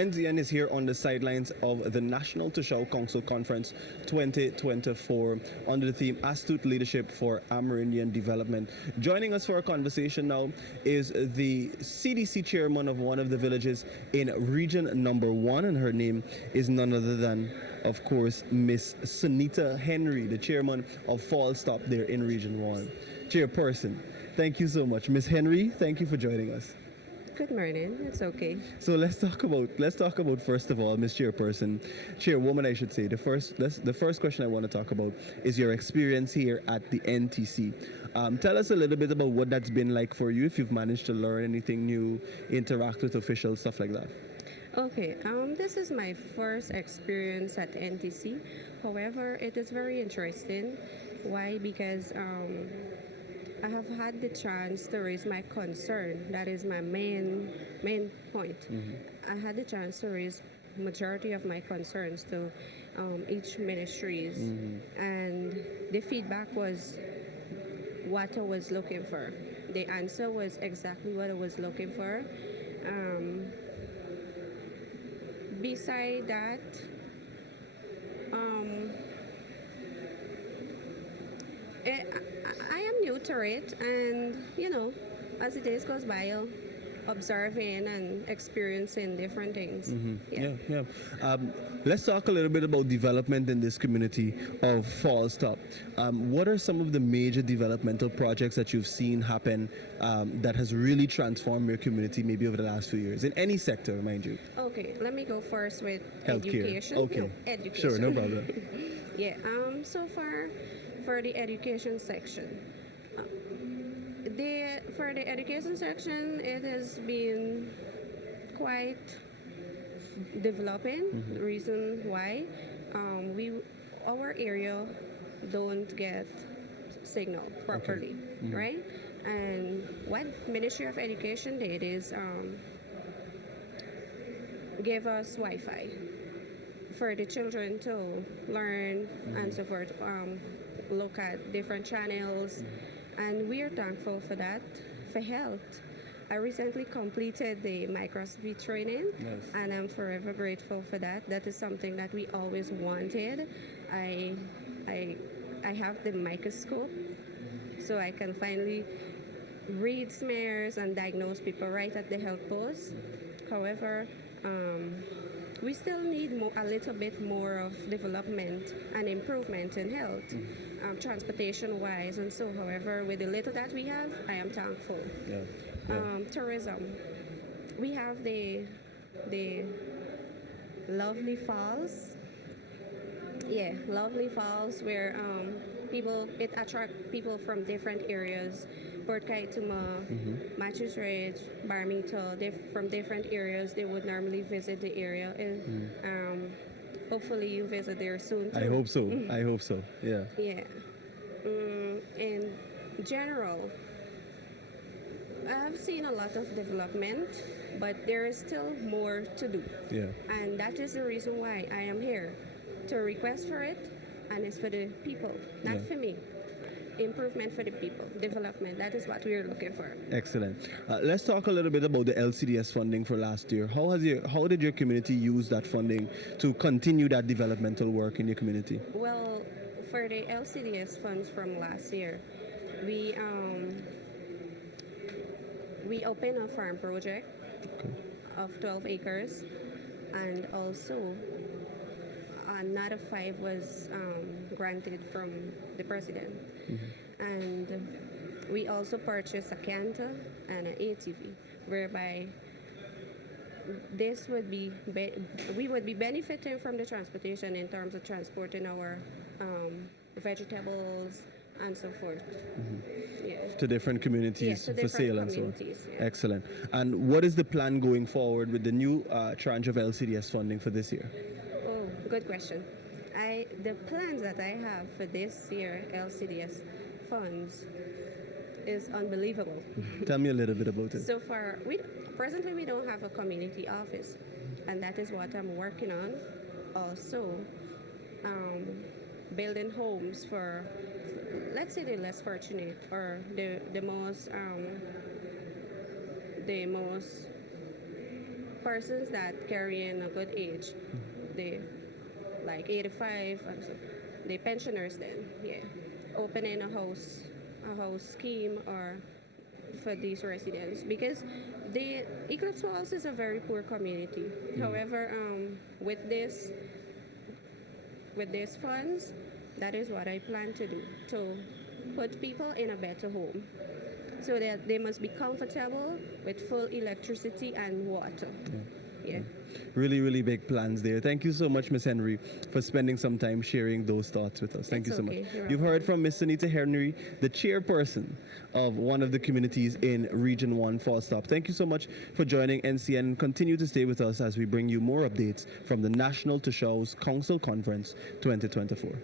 NZN is here on the sidelines of the National Tushao Council Conference 2024 under the theme Astute Leadership for Amerindian Development. Joining us for a conversation now is the CDC chairman of one of the villages in region number 1, and her name is none other than, of course, Miss Sunita Henry, the chairman of Fall Stop there in region 1. Chairperson, thank you so much. Miss Henry, thank you for joining us. Good morning. It's okay. So let's talk about first of all, Miss Chairperson, Chairwoman, I should say. The first question I want to talk about is your experience here at the NTC. Tell us a little bit about what that's been like for you. If you've managed to learn anything new, interact with officials, stuff like that. Okay. This is my first experience at NTC. However, it is very interesting. Why? Because I have had the chance to raise my concern. That is my main point. I had the chance to raise majority of my concerns to each ministries, and the feedback was what I was looking for. The answer was exactly what I was looking for. Beside that, I am new to it, and as the days goes by, I'll observing and experiencing different things. Yeah. Let's talk a little bit about development in this community of Fall Stop. What are some of the major developmental projects that you've seen happen that has really transformed your community maybe over the last few years, in any sector, mind you? Okay, let me go first with Healthcare. education. Okay. No, education. Sure, no problem. Yeah, so far for the education section, for the education section, it has been quite developing. The reason why our area don't get signal properly, right? And what Ministry of Education did is give us Wi-Fi for the children to learn and so forth, look at different channels, and we are thankful for that. For health, I recently completed the microscopy training, and I'm forever grateful for that. That is something that we always wanted. I have the microscope, so I can finally read smears and diagnose people right at the health post. However, we still need a little bit more of development and improvement in health, transportation-wise, and so. However, with the little that we have, I am thankful. Tourism, we have the lovely falls. Yeah, lovely falls where it attract people from different areas. Port Kaituma, Matthews Ridge, Barmito, from different areas. They would normally visit the area. Hopefully you visit there soon too. I hope so. I hope so. Yeah. Yeah. In general, I've seen a lot of development, but there is still more to do. Yeah. And that is the reason why I am here, to request for it, and it's for the people, not for me. Improvement for the people, development. That is what we are looking for. Excellent. Let's talk a little bit about the LCDS funding for last year. How did your community use that funding to continue that developmental work in your community? Well, for the LCDS funds from last year, we opened a farm project of 12 acres, and also another 5 was granted from the president. And we also purchased a canter and an ATV, whereby this would be we would be benefiting from the transportation in terms of transporting our vegetables and so forth. To different communities to for different sale and so on. yeah. Excellent. And what is the plan going forward with the new tranche of LCDS funding for this year? Oh, good question. The plans that I have for this year LCDS funds is unbelievable. Tell me a little bit about it. So far, presently we don't have a community office, and that is what I'm working on. Also, building homes for, let's say, the less fortunate, or the most persons that carry in a good age, they like 85, and so the pensioners then, yeah, opening a house scheme or for these residents because the Eclipse Falls is a very poor community. However, with these funds, that is what I plan to do, to put people in a better home so that they must be comfortable with full electricity and water. Yeah. Really, really big plans there. Thank you so much, Miss Henry, for spending some time sharing those thoughts with us. Thank you so much. You've heard from Miss Sunita Henry, the chairperson of one of the communities in Region 1, Falstaff. Thank you so much for joining NCN. Continue to stay with us as we bring you more updates from the National Tushau's Council Conference 2024.